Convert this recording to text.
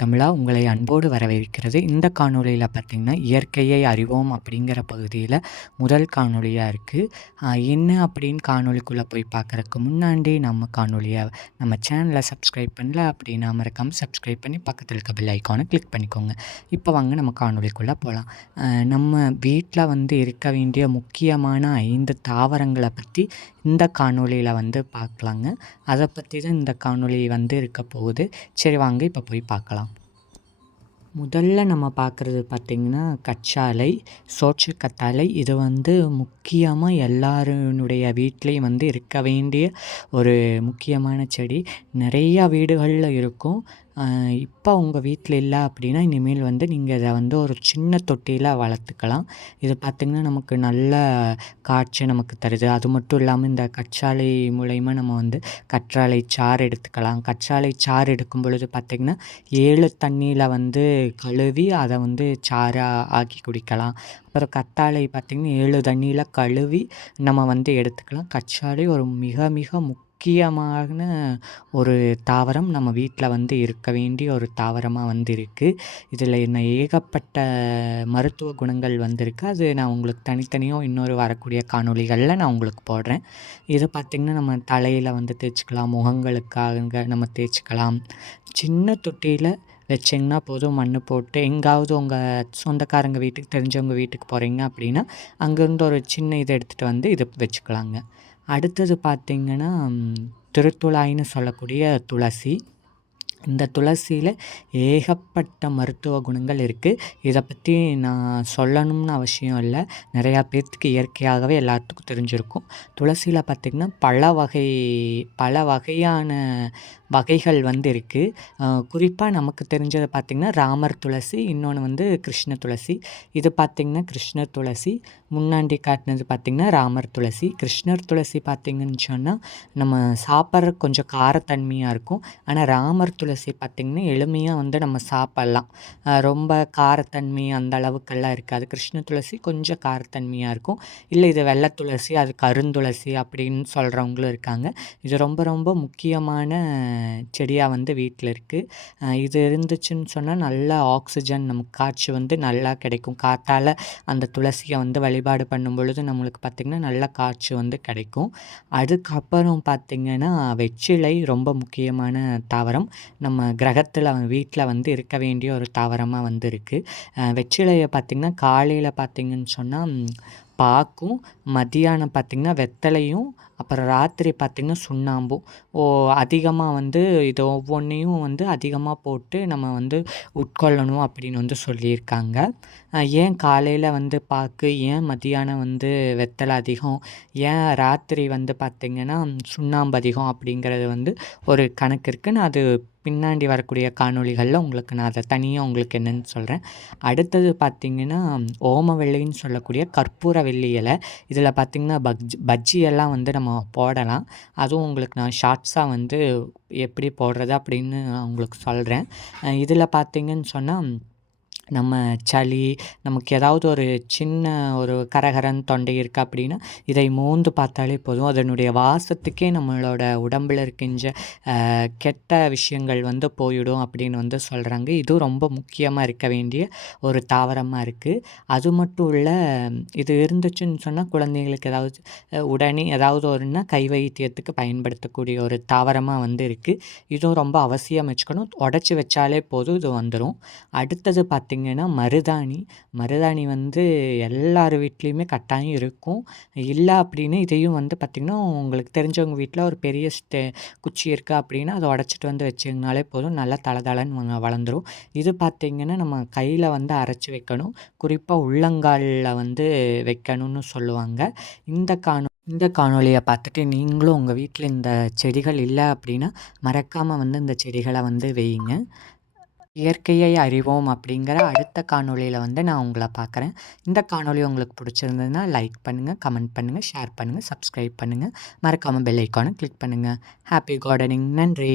தமிழா உங்களை அன்போடு வரவேற்கிறது. இந்த காணொளியில பார்த்தீங்கன்னா, இயற்கையை அறிவோம் அப்படிங்கிற பகுதியில முதல் காணொளியா இருக்கு. என்ன அப்படின்னு காணொளிக்குள்ள போய் பார்க்கறதுக்கு முன்னாடி நம்ம சேனலை சப்ஸ்கிரைப் பண்ணல அப்படின்னா மறக்காம சப்ஸ்கிரைப் பண்ணி பக்கத்துல இருக்க பெல் ஐகானை கிளிக் பண்ணிக்கோங்க. இப்போ வாங்க நம்ம காணொளிக்குள்ள போலாம். நம்ம வீட்ல வந்து இருக்க வேண்டிய முக்கியமான 5 தாவரங்கள பத்தி இந்த காணொளியில வந்து பார்க்கலாங்க. அத பத்தி தான் இந்த காணொளி வந்து இருக்க போகுது. சரி வாங்க இப்போ போய் பார்க்கலாம். முதல்ல நம்ம பார்க்குறது பார்த்திங்கன்னா கற்றாழை, சோற்றுக்கத்தாழை. இது வந்து முக்கியமாக எல்லாருடைய வீட்லேயும் வந்து இருக்க வேண்டிய ஒரு முக்கியமான செடி. நிறையா வீடுகளில் இருக்கும். இப்போ உங்கள் வீட்டில் இல்லை அப்படின்னா இனிமேல் வந்து நீங்கள் இதை வந்து ஒரு சின்ன தொட்டியில் வளர்த்துக்கலாம். இது பார்த்திங்கன்னா நமக்கு நல்ல காற்று நமக்கு தருது. அது மட்டும் இல்லாமல் இந்த கற்றாழை மூலயமா நம்ம வந்து கற்றாழை சாறு எடுத்துக்கலாம். கற்றாழை சாறு எடுக்கும் பொழுது பார்த்திங்கன்னா 7 தண்ணியில் வந்து கழுவி அதை வந்து சாறா ஆக்கி குடிக்கலாம். அப்புறம் கத்தாழை பார்த்திங்கன்னா 7 தண்ணியில் கழுவி நம்ம வந்து எடுத்துக்கலாம். கற்றாழை ஒரு மிக மிக முக்கியமான ஒரு தாவரம். நம்ம வீட்டில் வந்து இருக்க வேண்டிய ஒரு தாவரமாக வந்து இருக்குது. இதில் என்ன ஏகப்பட்ட மருத்துவ குணங்கள் வந்திருக்கு. அது நான் உங்களுக்கு தனித்தனியாக இன்னொரு வரக்கூடிய காணொளிகளில் நான் உங்களுக்கு போடுறேன். இதை பார்த்திங்கன்னா நம்ம தலையில் வந்து தேய்ச்சிக்கலாம், முகங்களுக்காக நம்ம தேய்ச்சிக்கலாம். சின்ன தொட்டியில் வச்சிங்கன்னா போதும். மண் போட்டு எங்காவது உங்கள் சொந்தக்காரங்க வீட்டுக்கு தெரிஞ்சவங்க வீட்டுக்கு போகிறீங்க அப்படின்னா அங்கேருந்து ஒரு சின்ன இதை எடுத்துகிட்டு வந்து இதை வச்சுக்கலாங்க. அடுத்தது பார்த்திங்கன்னா திருத்துழாய்ன்னு சொல்லக்கூடிய துளசி. இந்த துளசியில் ஏகப்பட்ட மருத்துவ குணங்கள் இருக்குது. இதை பற்றி நான் சொல்லணும்னு அவசியம் இல்லை. நிறையா பேர்த்துக்கு இயற்கையாகவே எல்லாத்துக்கும் தெரிஞ்சிருக்கும். துளசியில் பார்த்திங்கன்னா பல வகையான வகைகள் வந்து இருக்குது. குறிப்பாக நமக்கு தெரிஞ்சதை பார்த்திங்கன்னா ராமர் துளசி, இன்னொன்று வந்து கிருஷ்ண துளசி. இது பார்த்திங்கன்னா கிருஷ்ண துளசி, முன்னாடி காட்டினது பார்த்திங்கன்னா ராமர் துளசி. கிருஷ்ணர் துளசி பார்த்திங்கன்னு சொன்னால் நம்ம சாப்பிட்ற கொஞ்சம் காரத்தன்மையாக இருக்கும். ஆனால் ராமர் துளசி பார்த்திங்கன்னா எளிமையாக வந்து நம்ம சாப்பிட்லாம். ரொம்ப காரத்தன்மை அந்த அளவுக்கெல்லாம் இருக்காது. கிருஷ்ண துளசி கொஞ்சம் காரத்தன்மையாக இருக்கும். இல்லை இது வெள்ளை துளசி, அது கருந்துளசி அப்படின்னு சொல்கிறவங்களும் இருக்காங்க. இது ரொம்ப ரொம்ப முக்கியமான செடியாக வந்து வீட்டில் இருக்குது. இது இருந்துச்சுன்னு சொன்னால் நல்ல ஆக்சிஜன் நமக்கு காற்று வந்து நல்லா கிடைக்கும். காற்றால் அந்த துளசியை வந்து வழிபாடு பண்ணும் பொழுது நம்மளுக்கு பார்த்திங்கன்னா நல்ல காற்று வந்து கிடைக்கும். அதுக்கப்புறம் பார்த்திங்கன்னா வெற்றிலை ரொம்ப முக்கியமான தாவரம். நம்ம கிரகத்தில் வீட்டில் வந்து இருக்க வேண்டிய ஒரு தாவரமாக வந்து இருக்குது. வெற்றிலையை பார்த்திங்கன்னா காலையில் பார்த்திங்கன்னு சொன்னால் பாக்கும், மதியானம் பார்த்திங்கன்னா வெத்தலையும், அப்புறம் ராத்திரி பார்த்திங்கன்னா சுண்ணாம்பும் அதிகமாக வந்து இது ஒவ்வொன்றையும் வந்து அதிகமாக போட்டு நம்ம வந்து உட்கொள்ளணும் அப்படின்னு வந்து சொல்லியிருக்காங்க. ஏன் காலையில் வந்து பாக்கு, ஏன் மதியானம் வந்து வெத்தலை அதிகம், ஏன் ராத்திரி வந்து பார்த்திங்கன்னா சுண்ணாம்பு அதிகம் அப்படிங்கிறது வந்து ஒரு கணக்கு இருக்குது. நான் அது பின்னாடி வரக்கூடிய காணொளிகளில் உங்களுக்கு நான் அதை தனியாக உங்களுக்கு என்னென்னு சொல்கிறேன். அடுத்தது பார்த்திங்கன்னா ஓமவெல்லின்னு சொல்லக்கூடிய கற்பூர வெள்ளி இலை. இதில் பார்த்திங்கன்னா பஜ்ஜியெல்லாம் வந்து நம்ம போடலாம். அதுவும் உங்களுக்கு நான் ஷார்ட்ஸாக வந்து எப்படி போடுறது அப்படின்னு உங்களுக்கு சொல்கிறேன். இதில் பார்த்திங்கன்னு சொன்னால் நம்ம சளி, நமக்கு ஏதாவது ஒரு சின்ன ஒரு கரகரன்னு தொண்டை இருக்குது அப்படின்னா இதை மோந்து பார்த்தாலே போதும். அதனுடைய வாசத்துக்கே நம்மளோட உடம்பில் இருக்கின்ற கெட்ட விஷயங்கள் வந்து போயிடும் அப்படின்னு வந்து சொல்கிறாங்க. இதுவும் ரொம்ப முக்கியமாக இருக்க வேண்டிய ஒரு தாவரமாக இருக்குது. அது மட்டும் இல்லை, இது இருந்துச்சுன்னு சொன்னால் குழந்தைங்களுக்கு உடனே ஏதாவது ஒருன்னா கை வைத்தியத்துக்கு பயன்படுத்தக்கூடிய ஒரு தாவரமாக வந்து இருக்குது. இதுவும் ரொம்ப அவசியம் வச்சுக்கணும். உடச்சி வச்சாலே போதும், இது வந்துடும். அடுத்தது பார்த்திங்கன்னா மருதாணி வந்து எல்லார் வீட்லேயுமே கட்டாயம் இருக்கும். இல்லை அப்படின்னு இதையும் வந்து பார்த்திங்கன்னா உங்களுக்கு தெரிஞ்சவங்க வீட்டில் ஒரு பெரிய குச்சி இருக்குது அப்படின்னா அதை உடச்சிட்டு வந்து வச்சிங்கனாலே போதும், நல்லா தளதளன்னு வளர்ந்துடும். இது பார்த்திங்கன்னா நம்ம கையில் வந்து அரைச்சி வைக்கணும். குறிப்பாக உள்ளங்காலில் வந்து வைக்கணும்னு சொல்லுவாங்க. இந்த காணொளியை பார்த்துட்டு நீங்களும் உங்கள் வீட்டில் இந்த செடிகள் இல்லை அப்படின்னா மறக்காமல் வந்து இந்த செடிகளை வந்து வையுங்க. இயற்கையை அறிவோம் அப்படிங்கிற அடுத்த காணொளியில் வந்து நான் உங்களை பார்க்குறேன். இந்த காணொளி உங்களுக்கு பிடிச்சிருந்ததுன்னா லைக் பண்ணுங்கள், கமெண்ட் பண்ணுங்கள், ஷேர் பண்ணுங்கள், சப்ஸ்கிரைப் பண்ணுங்கள். மறக்காமல் பெல் ஐக்கானை கிளிக் பண்ணுங்கள். Happy gardening. நன்றி.